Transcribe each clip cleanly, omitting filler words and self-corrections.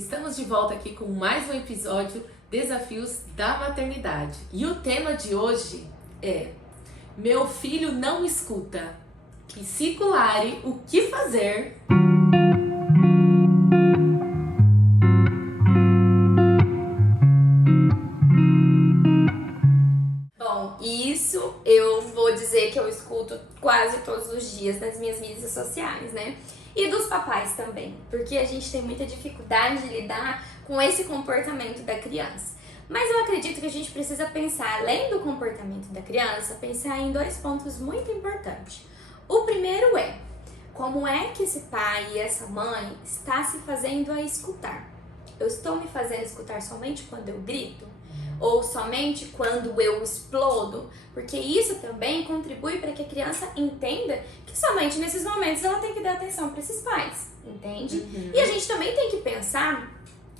Estamos de volta aqui com mais um episódio Desafios da Maternidade. E o tema de hoje é Meu filho não escuta. Psicolare, o que fazer? Bom, isso eu vou dizer que eu escuto quase todos os dias nas minhas mídias sociais, né? E dos papais também, porque a gente tem muita dificuldade de lidar com esse comportamento da criança. Mas eu acredito que a gente precisa pensar, além do comportamento da criança, pensar em dois pontos muito importantes. O primeiro é, como é que esse pai e essa mãe está se fazendo a escutar? Eu estou me fazendo escutar somente quando eu grito? Ou somente quando eu explodo? Porque isso também contribui para que a criança entenda que somente nesses momentos ela tem que dar atenção para esses pais, entende? E a gente também tem que pensar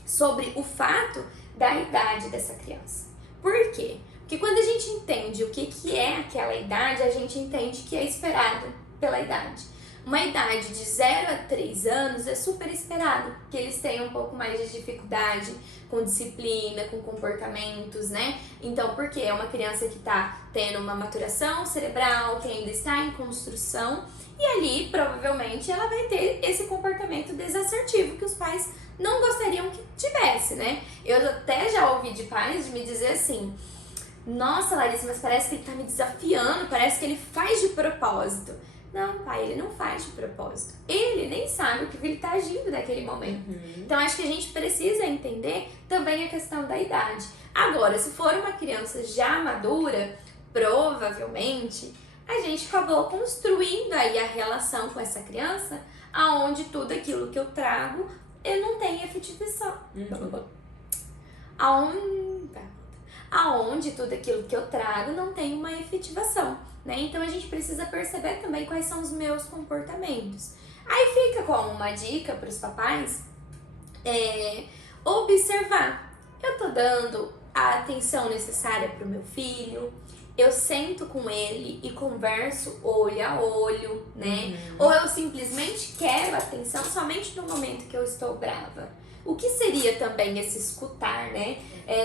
sobre o fato da idade dessa criança. Por quê? Porque quando a gente entende o que é aquela idade, a gente entende que é esperado pela idade. Uma idade de 0 a 3 anos é super esperado que eles tenham um pouco mais de dificuldade com disciplina, com comportamentos, né? Então, porque é uma criança que está tendo uma maturação cerebral, que ainda está em construção, e ali, provavelmente, ela vai ter esse comportamento desassertivo que os pais não gostariam que tivesse, né? Eu até já ouvi de pais de me dizer assim: nossa, Larissa, mas parece que ele tá me desafiando, parece que ele faz de propósito. Não, pai, ele não faz de propósito. Ele nem sabe o que ele tá agindo naquele momento. Então, acho que a gente precisa entender também a questão da idade. Agora, se for uma criança já madura, provavelmente, a gente acabou construindo aí a relação com essa criança, aonde tudo aquilo que eu trago, eu não tenho efetivação. Aonde tudo aquilo que eu trago não tem uma efetivação, né? Então a gente precisa perceber também quais são os meus comportamentos. Aí fica como uma dica para os papais, observar. Eu tô dando a atenção necessária para o meu filho, eu sento com ele e converso olho a olho, né? Ou eu simplesmente quero atenção somente no momento que eu estou brava. O que seria também esse escutar, né?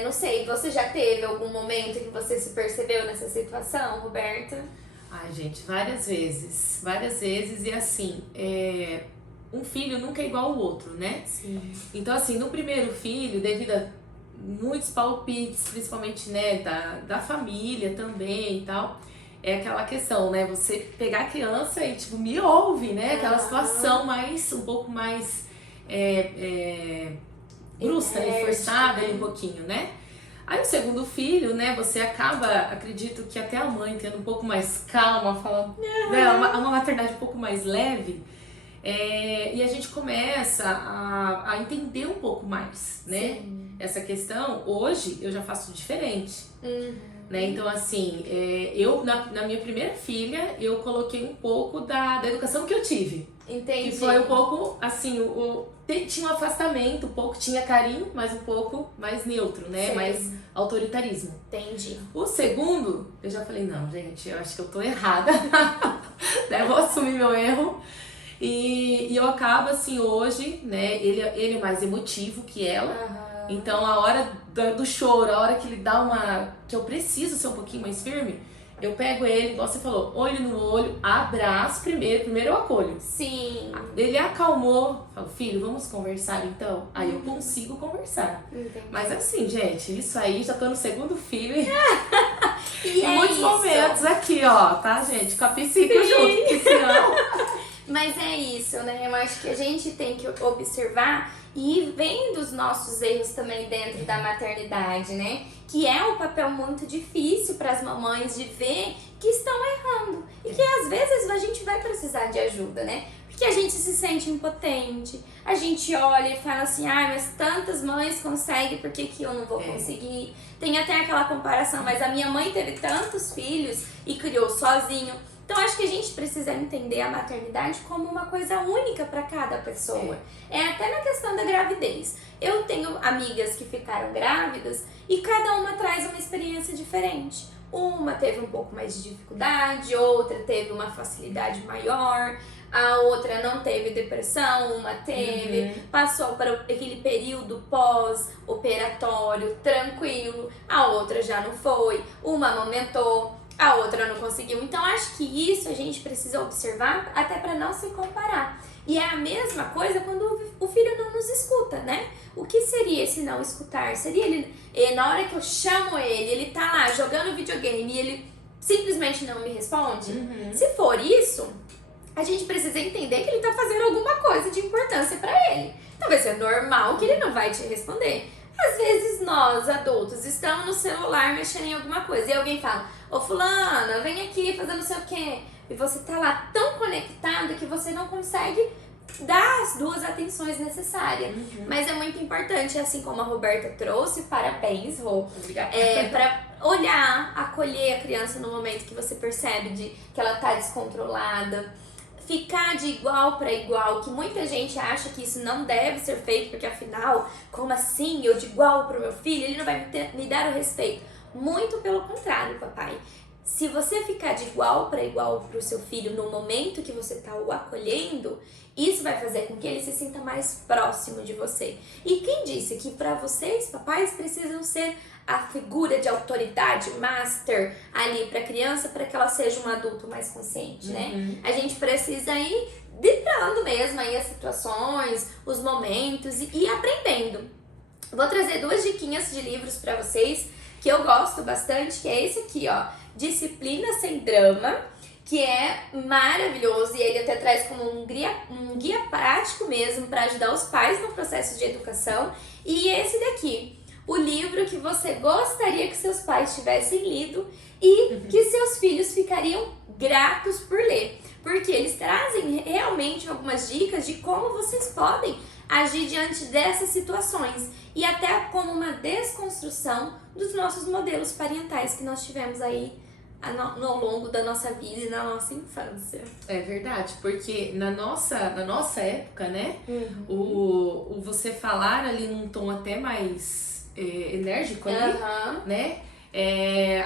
Não sei, você já teve algum momento que você se percebeu nessa situação, Roberta? Ai, gente, várias vezes e assim, um filho nunca é igual ao outro, né? Sim. Então assim, no primeiro filho, devido a muitos palpites, principalmente, né, da família também e tal, é aquela questão, né, você pegar a criança e tipo, me ouve, né, aquela situação um pouco mais brusca, né, forçada um pouquinho, né. Aí o segundo filho, né, você acaba, acredito que até a mãe tendo um pouco mais calma, falando, né, uma maternidade um pouco mais leve, e a gente começa a entender um pouco mais, né, essa questão. Hoje eu já faço diferente, né, então assim, eu na minha primeira filha, eu coloquei um pouco da educação que eu tive. Entendi. Que foi um pouco, assim, tinha um afastamento, um pouco, tinha carinho, mas um pouco mais neutro, né? Sim. Mais autoritarismo. Entendi. O segundo, eu já falei, não, gente, eu acho que eu tô errada, né? Eu vou assumir meu erro. E eu acabo, assim, hoje, né? Ele é mais emotivo que ela. Então, a hora do choro, a hora que ele dá que eu preciso ser um pouquinho mais firme, eu pego ele, igual você falou, olho no olho, abraço primeiro eu acolho. Sim. Ele acalmou, falo, filho, vamos conversar então? Aí eu consigo conversar. Entendi. Mas assim, gente, isso aí, já tô no segundo filho E em muitos momentos aqui, ó, tá, gente? Com a psico junto, porque senão... Mas é isso, né? Eu acho que a gente tem que observar e ir vendo os nossos erros também dentro da maternidade, né? Que é um papel muito difícil para as mamães de ver que estão errando. E que às vezes a gente vai precisar de ajuda, né? Porque a gente se sente impotente, a gente olha e fala assim, mas tantas mães conseguem, por que eu não vou conseguir? Tem até aquela comparação, mas a minha mãe teve tantos filhos e criou sozinho. Então, acho que a gente precisa entender a maternidade como uma coisa única para cada pessoa. Até na questão da gravidez. Eu tenho amigas que ficaram grávidas e cada uma traz uma experiência diferente. Uma teve um pouco mais de dificuldade, outra teve uma facilidade maior. a outra não teve depressão, uma teve, passou para aquele período pós-operatório tranquilo, a outra já não foi, uma amamentou, a outra não conseguiu. Então acho que isso a gente precisa observar até para não se comparar. E é a mesma coisa quando o filho não nos escuta, né? O que seria esse não escutar? Seria ele, na hora que eu chamo ele tá lá jogando videogame e ele simplesmente não me responde? Se for isso, a gente precisa entender que ele tá fazendo alguma coisa de importância pra ele. Então vai ser normal que ele não vai te responder. Às vezes nós, adultos, estamos no celular mexendo em alguma coisa e alguém fala: ô fulana, vem aqui fazer não sei o quê. E você tá lá tão conectado que você não consegue dar as duas atenções necessárias. Mas é muito importante, assim como a Roberta trouxe, parabéns, Rô. Obrigada. Pra olhar, acolher a criança no momento que você percebe que ela tá descontrolada. Ficar de igual para igual, que muita gente acha que isso não deve ser feito, porque afinal, como assim eu de igual pro meu filho, ele não vai me dar o respeito. Muito pelo contrário, papai. Se você ficar de igual para igual pro seu filho no momento que você tá o acolhendo, isso vai fazer com que ele se sinta mais próximo de você. E quem disse que para vocês, papais, precisam ser a figura de autoridade, master ali para a criança, para que ela seja um adulto mais consciente, né? A gente precisa ir ditando mesmo aí as situações, os momentos e aprendendo. Vou trazer 2 diquinhas de livros para vocês que eu gosto bastante, que é esse aqui, ó, Disciplina Sem Drama, que é maravilhoso e ele até traz como um guia prático mesmo para ajudar os pais no processo de educação. E esse daqui, o livro que você gostaria que seus pais tivessem lido e que seus filhos ficariam gratos por ler. Porque eles trazem realmente algumas dicas de como vocês podem agir diante dessas situações. E até como uma desconstrução dos nossos modelos parentais que nós tivemos aí ao longo da nossa vida e na nossa infância. É verdade, porque na nossa época, né, o você falar ali num tom até mais enérgico ali, né,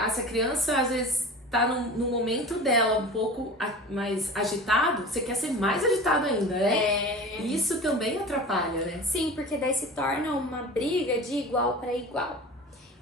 essa criança às vezes tá no momento dela um pouco mais agitado, você quer ser mais agitado ainda, né? Isso também atrapalha, né? Sim, porque daí se torna uma briga de igual para igual.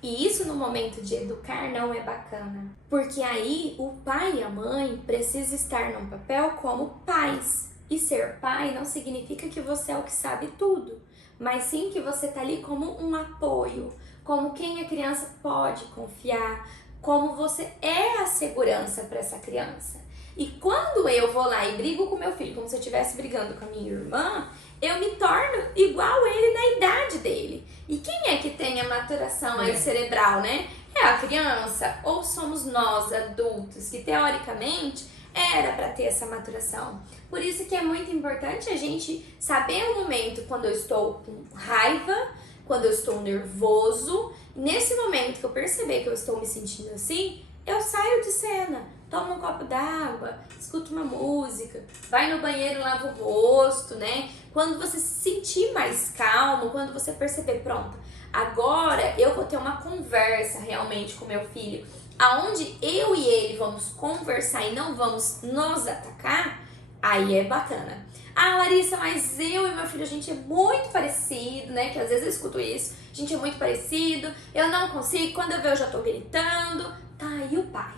E isso no momento de educar não é bacana. Porque aí o pai e a mãe precisam estar num papel como pais. E ser pai não significa que você é o que sabe tudo, mas sim que você tá ali como um apoio, como quem a criança pode confiar, como você é a segurança para essa criança. E quando eu vou lá e brigo com meu filho, como se eu estivesse brigando com a minha irmã, eu me torno igual a ele na idade dele. E quem é que tem a maturação aí cerebral, né? É a criança ou somos nós, adultos, que teoricamente era para ter essa maturação. Por isso que é muito importante a gente saber o momento quando eu estou com raiva, quando eu estou nervoso. Nesse momento que eu perceber que eu estou me sentindo assim, eu saio de cena, tomo um copo d'água, escuto uma música, vai no banheiro, lava o rosto, né? Quando você se sentir mais calmo, quando você perceber, pronto, agora eu vou ter uma conversa realmente com meu filho, aonde eu e ele vamos conversar e não vamos nos atacar, aí é bacana. Ah, Larissa, mas eu e meu filho, a gente é muito parecido, né? Que às vezes eu escuto isso. A gente é muito parecido, eu não consigo, quando eu vejo eu já tô gritando. Tá, e o pai?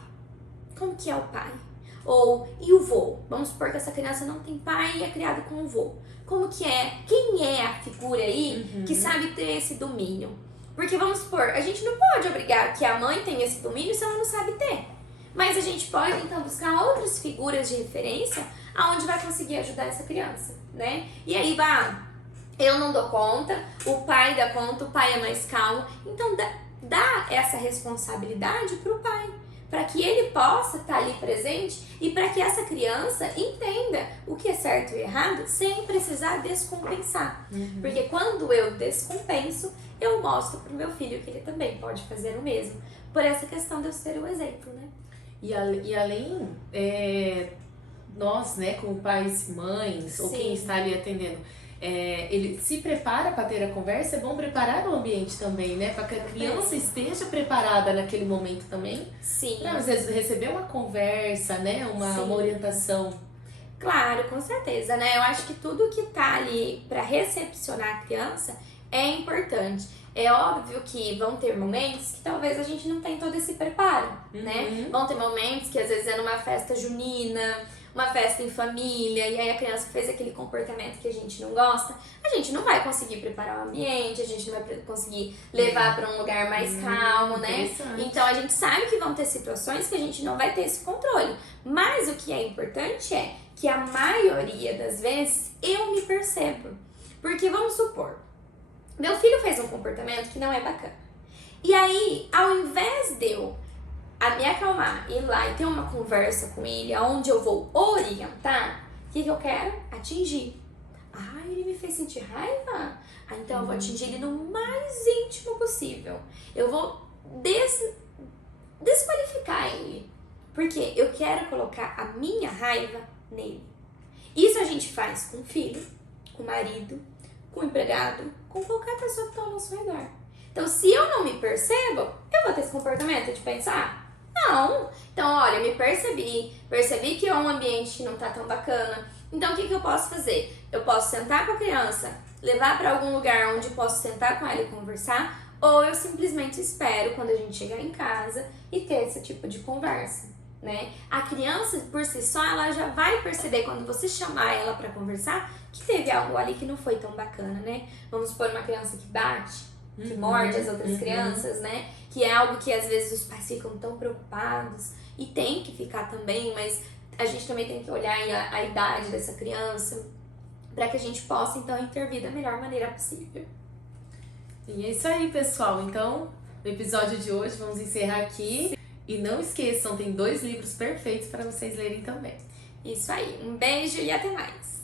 Como que é o pai? Ou, e o vô? Vamos supor que essa criança não tem pai e é criada com o vô. Como que é? Quem é a figura aí que sabe ter esse domínio? Porque vamos supor, a gente não pode obrigar que a mãe tenha esse domínio se ela não sabe ter. Mas a gente pode, então, buscar outras figuras de referência aonde vai conseguir ajudar essa criança, né? E aí, eu não dou conta, o pai dá conta, o pai é mais calmo. Então, dá essa responsabilidade pro pai, para que ele possa estar ali presente e para que essa criança entenda o que é certo e errado sem precisar descompensar. Porque quando eu descompenso, eu mostro pro meu filho que ele também pode fazer o mesmo. Por essa questão de eu ser o exemplo, né? E além, nós, né, como pais e mães, ou quem está ali atendendo, ele se prepara para ter a conversa, é bom preparar o ambiente também, né? Para que a criança esteja preparada naquele momento também. Sim. Para às vezes receber uma conversa, né? Uma orientação. Claro, com certeza, né? Eu acho que tudo que tá ali para recepcionar a criança é importante. É óbvio que vão ter momentos que talvez a gente não tenha todo esse preparo, né? Vão ter momentos que às vezes é numa festa junina, uma festa em família, e aí a criança fez aquele comportamento que a gente não gosta, a gente não vai conseguir preparar o ambiente, a gente não vai conseguir levar para um lugar mais calmo, né? Então a gente sabe que vão ter situações que a gente não vai ter esse controle, mas o que é importante é que a maioria das vezes eu me percebo. Porque vamos supor, meu filho fez um comportamento que não é bacana. E aí, ao invés de eu me acalmar, ir lá e ter uma conversa com ele, onde eu vou orientar, o que eu quero? Atingir. Ah, ele me fez sentir raiva? Ah, então eu vou atingir ele no mais íntimo possível. Eu vou desqualificar ele. Porque eu quero colocar a minha raiva nele. Isso a gente faz com o filho, com o marido, com o empregado, com qualquer pessoa que está ao nosso redor. Então, se eu não me percebo, eu vou ter esse comportamento de pensar? Não. Então, olha, eu me percebi que é um ambiente que não tá tão bacana. Então, o que eu posso fazer? Eu posso sentar com a criança, levar para algum lugar onde eu posso sentar com ela e conversar, ou eu simplesmente espero quando a gente chegar em casa e ter esse tipo de conversa, né? A criança, por si só, ela já vai perceber quando você chamar ela para conversar que teve algo ali que não foi tão bacana, né? Vamos supor uma criança que bate, que morde as outras crianças, né? Que é algo que às vezes os pais ficam tão preocupados e tem que ficar também, mas a gente também tem que olhar a idade dessa criança para que a gente possa então intervir da melhor maneira possível. E é isso aí, pessoal. Então, no episódio de hoje vamos encerrar aqui. E não esqueçam, tem 2 livros perfeitos para vocês lerem também. Isso aí. Um beijo e até mais!